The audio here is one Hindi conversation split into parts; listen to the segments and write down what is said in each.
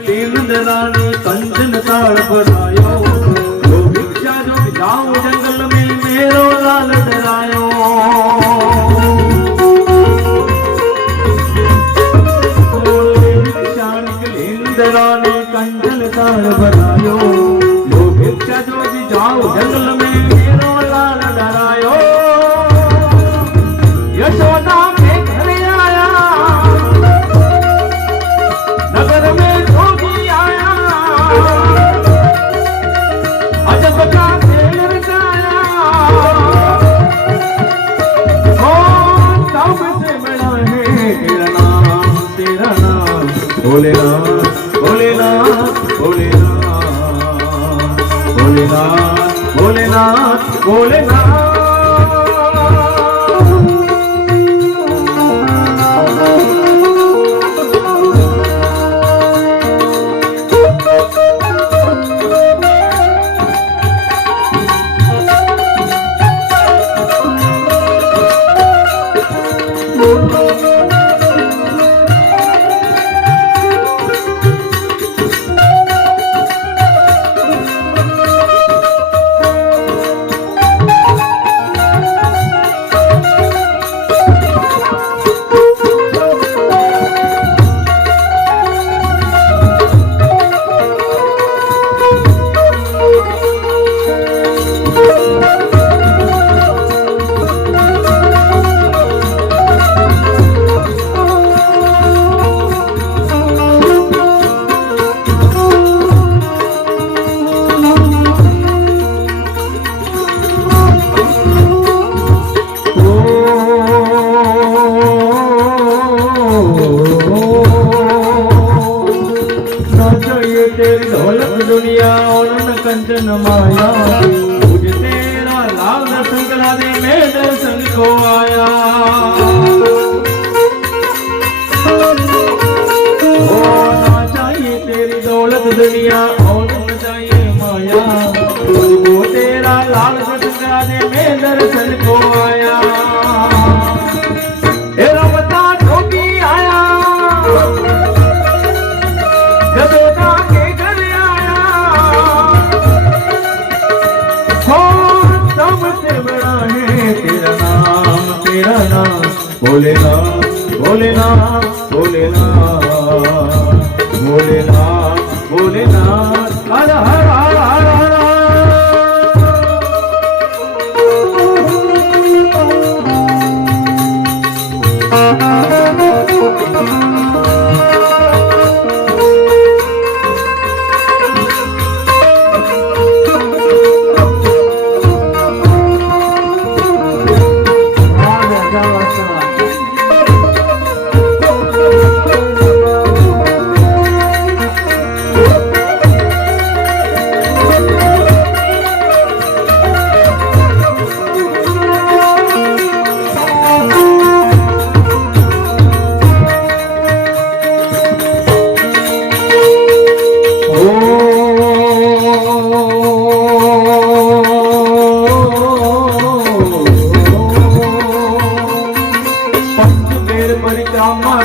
रानी कंचन ताल भरायो, जो भिक्षा जो जाऊं जंगल में मेरो लाल डरायो। भिक्षा निकली रानी कंचन ताल भरायो, जो भिक्षा जो जाऊं जंगल में मेरो लाल डरायो। यशोदा के घर आया, नगर में जोगी आया, अजब का खेल रचाया। ओ सबसे बड़ा है तेरा नाम, तेरा नाम भोलेनाथ, भोलेनाथ, भोलेनाथ, भोलेनाथ, भोलेनाथ, भोलेनाथ। तेरी ढोलक दुनिया और कंचन माया, मुझे तेरा लाल दर्शन करा दे, मैं दर्शन को आया। होना चाहिए तेरी दौलत दुनिया और न चाहिए माया, मुझको तेरा लाल दर्शन करा दे, मैं दर्शन को आया। तेरा बता जोगी आया, यशोदा के घर आया। हो सबसे बड़ा है तेरा नाम, तेरा नाम भोलेनाथ, भोलेनाथ, भोलेनाथ, भोलेनाथ, भोलेनाथ। हर हर हर हर हर।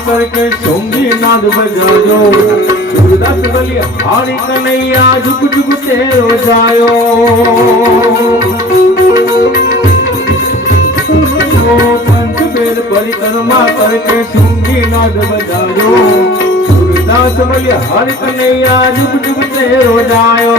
करके सोंगी नाद बजायो, सूरदास बलि हारी कन्हैया जुग जुग तेरो जायो। पंच बेर परिक्रमा करके सोंगी नाद बजायो, सूरदास बलि हारी कन्हैया जुग जुग तेरो जायो।